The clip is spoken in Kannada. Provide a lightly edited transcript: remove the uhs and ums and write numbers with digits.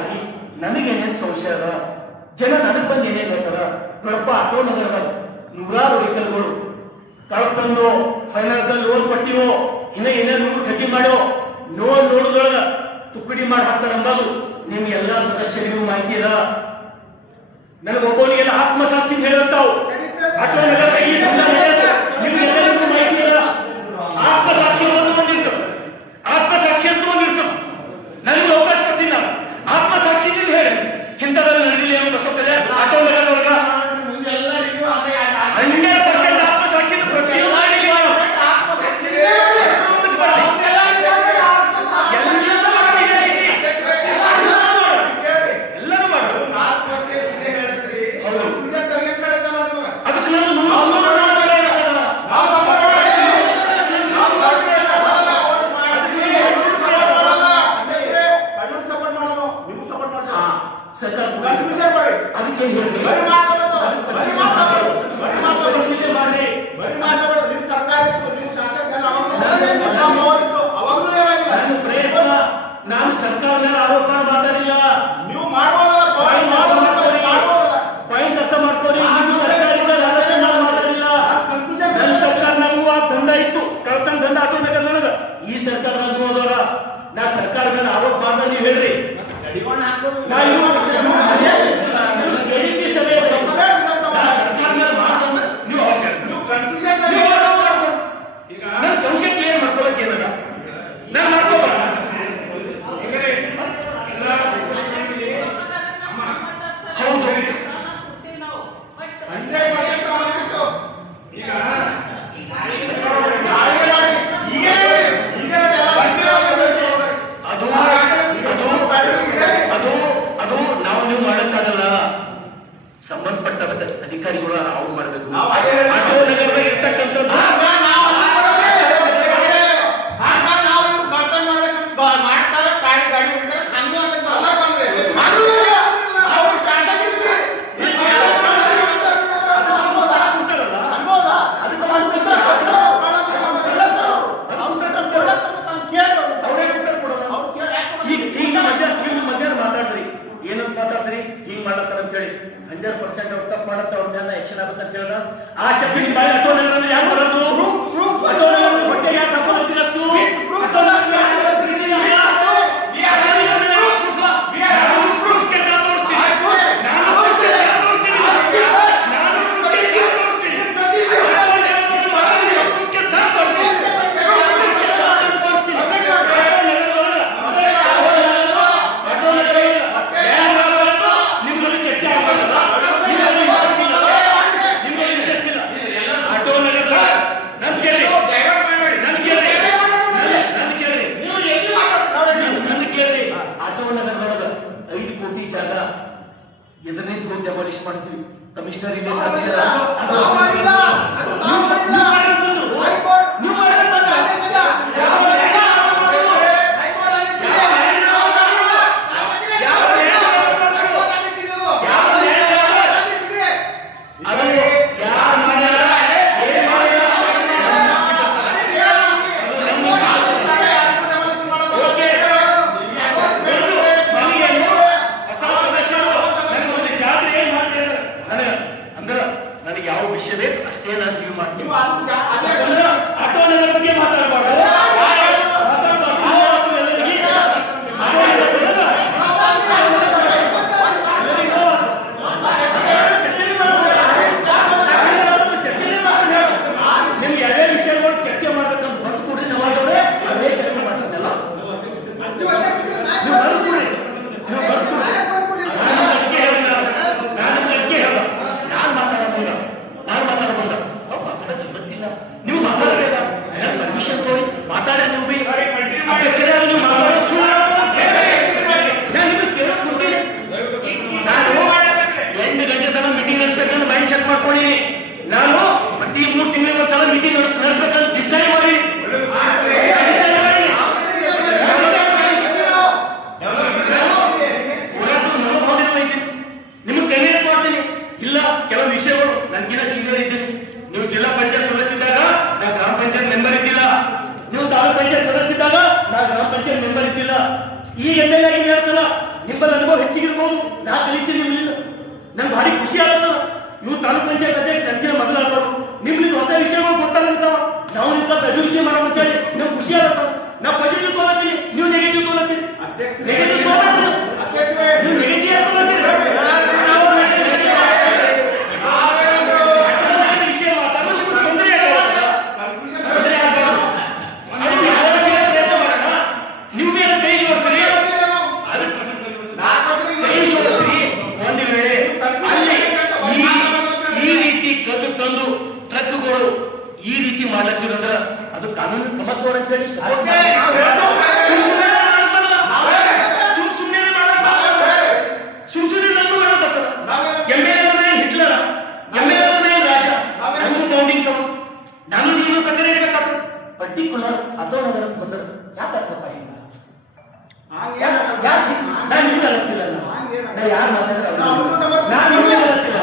ಆಗಿ ನನಗೇನೇನು ಸಂಶಯ ಅದ, ಜನ ನನಗೆ ಬಂದು ಏನೇನು ಹೇಳ್ತಾರ ನೋಡಪ್ಪ. ಆಟೋ ನಗರದಾಗ ನೂರಾರು ವೆಹಿಕಲ್ಗಳು ಕಳ್ತಂದು ಫೈನಾನ್ಸ್ದಲ್ಲಿ ಲೋನ್ ಕೊಟ್ಟಿವೋ, ಇನ್ನ ಏನೇನು ಕಟ್ಟಿ ಮಾಡೋ ನೋಡುದೊಳಗ ತುಕ್ಕಡಿ ಮಾಡಿ ಹಾಕ್ತಾರ ಅಂಬದು ನಿಮ್ಗೆಲ್ಲ ಸದಸ್ಯರಿಗೂ ಮಾಹಿತಿ ಅದ. ನನಗೊಬ್ಬನಿಗೆಲ್ಲ ಆತ್ಮಸಾಕ್ಷಿ ಹೇಳಂತಾವು. ಆಟೋ ನಗರದ ಈ ನಿಮ್ಗೆಲ್ಲರಿಗೂ ಮಾಹಿತಿ ಅದ. ಆತ್ಮಸಾಕ್ಷಿ ಬಂದಿರ್ತವೆ, ಆತ್ಮಸಾಕ್ಷಿ ಅಂತ ಬಂದಿರ್ತವೆ. ನನಗೆ ಅವಕಾಶ ಕೊಟ್ಟಿಲ್ಲ, ಆತ್ಮಸಾಕ್ಷಿ ಹೇಳಿ ಇಂಥದ್ರಲ್ಲಿ ನಡೆದಿಲ್ಲ ಏನು ಬರ್ತದೆ. ಆಟೋ ನಗರದೊಳಗ 100% ಆತ್ಮಸಾಕ್ಷಿ ಪ್ರತಿಯೊಂದು ನಾನು ಸರ್ಕಾರ ಮೇಲೆ ಆರೋಪ ಮಾತಾಡಿಲ್ಲ. ನೀವು ಪಾಯಿಂಟ್ ಅರ್ಥ ಮಾಡ್ಕೊಳ್ಳಿ. ನಿಮ್ಮ ಸರ್ಕಾರದಿಂದ ಮಾತಾಡಿಲ್ಲ. ನನ್ನ ಸರ್ಕಾರ ನನಗೂ ಆ ದಂಡ ಇತ್ತು, ಕಳ್ತನ ದಂಡ ಆಟೋ ನಗರದೊಳಗ. ಈ ಸರ್ಕಾರ ಹೋದವರ ನಾ ಸರ್ಕಾರ ಮೇಲೆ ಆರೋಪ ಮಾಡ್ದ ನೀವು ಹೇಳ್ರಿ. ಸಭೆ ಸರ್ಕಾರ ಮೇಲೆ ಮಾತಂದ್ರೆ ನೀವು ನನ್ನ ಸಂಶಯ ಕ್ಲಿಯರ್ ಮಾಡ್ಕೊಳಕ್ ಏನದ ನಾನು ಮಾಡ್ಕೋಬಾರ. ಸಂಬಂಧಪಟ್ಟ ಅಧಿಕಾರಿಗಳು ಅವ್ರು ಮಾಡಬೇಕು. ಆಟೋ ನಗರದಾಗ ಇರ್ತಕ್ಕಂಥದ್ದು ಮಾತಾಡ್ರಿ, ಏನಂತ ಮಾತಾಡ್ರಿ, ಹಿಂಗ್ ಮಾಡತ್ತಾರ ಅಂತ ಹೇಳಿ 100% ಅವ್ರು ತಪ್ಪು ಮಾಡತ್ತ, ಅವ್ರ ಮೇಲೆ ಆಕ್ಷನ್ ಆಗುತ್ತೆ ಅಂತ ಹೇಳಿದ. ಆ ಶಬ್ದ ಬಾಯಿ ಆಟೋ ನಗರ ಯಾರು ಬರೋದು? ಆಟೋ ನಗರ ಹೊಟ್ಟೆ ಯಾಕೆ ತಗೊಂಡು ಅಷ್ಟು ಎದರಿಂದ ಹೋಗಿ ಡೆಮಾಲಿಷ್ ಮಾಡ್ತೀವಿ. ಕಮಿಷನರ್ ಇಲ್ಲೇ ಸಾಕ್ಷಿ ಯಾವ ವಿಷಯ ಬೇಕು ಅಷ್ಟೇ ನಾನು ನೀವು ಮಾಡ್ತೀವಿ. ಆಟೋ ನಗರ ಬಗ್ಗೆ ಮಾತಾಡಬಾರ್ದು. ನಿಮ್ಗೆ ಅದೇ ವಿಷಯಗಳು ಚರ್ಚೆ ಮಾಡ್ಬೇಕಂತ ಬಂದು ಕೊಡ್ರಿ, ನವಾಜವ್ರೆ ಅದೇ ಚರ್ಚೆ ಮಾಡ್ತಾನೆಲ್ಲ ನೀವು ಮಾತಾಡಬೇಡ. ನನ್ನ ಪರ್ಮಿಷನ್ ತೋರಿ ಮಾತಾಡ. ನೀವು ಅಧ್ಯಕ್ಷರೇ ನೀವು ಮಾತಾಡೋದು ಸುಳ್ಳು. ನಾನು ನಿಮಗೆ ಕೇಳೋಕೆ ಕೊಡ್ತೀನಿ. ನಾನು 8 ಗಂಟೆ ತನಕ ಮೀಟಿಂಗ್ ನಡೆಸ್ಬೇಕಂತ ಮೈಂಡ್ ಸೆಟ್ ಮಾಡ್ಕೊಂಡಿನಿ. ನಾನು ಪ್ರತಿ 3 ತಿಂಗಳಿಗೆ ಒಂದ್ಸಲ ಮೀಟಿಂಗ್ ನಡೆಸ್ಬೇಕಂತ ಡಿಸೈಡ್ ಮಾಡಿ ಈಗ MLA ಆಗಿ 2 ಸಲ ನಿಮ್ಮಲ್ಲಿ ಅನುಭವ ಹೆಚ್ಚಿಗಿರ್ಬೋದು, ನಾ ಕಲಿತೀನಿ ನಿಮ್ಮಿಂದ. ನಂಗೆ ಭಾರಿ ಖುಷಿ ಆಗತ್ತ. ಇವು ತಾಲೂಕ್ ಪಂಚಾಯತ್ ಅಧ್ಯಕ್ಷ ಅಂತಿನ ಮೊದಲಾದವರು ನಿಮ್ಲಿಂದ ಹೊಸ ವಿಷಯಗಳು ಗೊತ್ತಾಗತ್ತಾವ. ನಾವು ನಿಮ್ಮ ಅಭಿವೃದ್ಧಿ ಮಾಡೋಣ ಅಂತೇಳಿ ನಮ್ಗೆ ಖುಷಿ ಆಗತ್ತ. ನಾ ಪಾಸಿಟಿವ್ ತೋಲತ್ತೀನಿ, ನೀವು ನೆಗೆಟಿವ್ ತೋಲತ್ತೀರಿ. ನೆಗೆಟಿವ್ ತೋಲತ್ತೀರಿ, ನೀವು ನೆಗೆಟಿವ್ ಆಗಿ ತೋಲತ್ತೀರಿ. ವಿಷಯ ಮಾತಾಡೋದು ನಿಮ್ಗೆ ತೊಂದರೆ ಆಗಲ್ಲ. ನೀವು ಮೇಲೆ ಕೈ ಜೋಡಿಸ್ರಿ, ಕೈ ಜೋಡಿಸ್ರಿ. ಒಂದು ವೇಳೆ ಅಲ್ಲಿ ಈ ರೀತಿ ಕದ್ದು ತಂದು ಟ್ರಕ್ಗಳು ಈ ರೀತಿ ಮಾಡ್ಲತ್ತಿರಂದ್ರ ಅದು ಕಾನೂನು ಕ್ರಮ ತೋರ ಅಂತ ಹೇಳಿ ಸುಮ್ಸುನೆ ನನ್ನ ಮಾಡಕ್ ಬರ್ತದ. MLA ಹಿಟ್ಲರ, MLA ರಾಜ, ನಮ್ಮ ಬೌಂಡಿಂಗ್ ಸಮ ನಾನು ನೀನು ಕತ್ತಲೆ ಇರ್ಬೇಕಾಗ್ತದೆ. ಪರ್ಟಿಕ್ಯುಲರ್ ಅಥೋನಗರ ಬಂದರು ಯಾಕಪ್ಪ ಹಿಂಗ ಯಾಕೆ ನಾನು ನಿಮ್ಗೆ ಅಲ್ಲತ್ತಿಲ್ಲ, ನಾ ಯಾರು ಮಾತಾಡ್ತಾರೆ ನಾನು ನಿಮ್ಗೆ ಅಲ್ಲತ್ತಿಲ್ಲ.